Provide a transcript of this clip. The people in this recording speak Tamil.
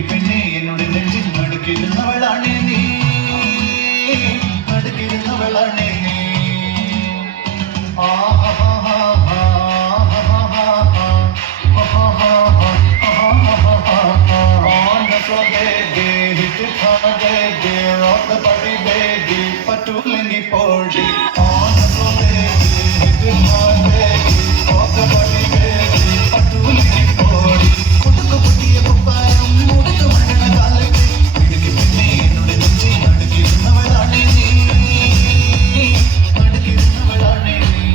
மிடுக்கி பெண்ணே என்னுடைய நெஞ்சில் நடுக்கிருந்தவளானே நீ நடுக்கிருந்தவளானே நீ rock the body baby patulengi podi on the floor baby hit it hard baby rock the body baby patulengi podi kudukku puttiya kuppayam mudukku mandana kaalukku idukku pinne ennude nenji nadukki irunnavalane nee nadukki irunnavalane nee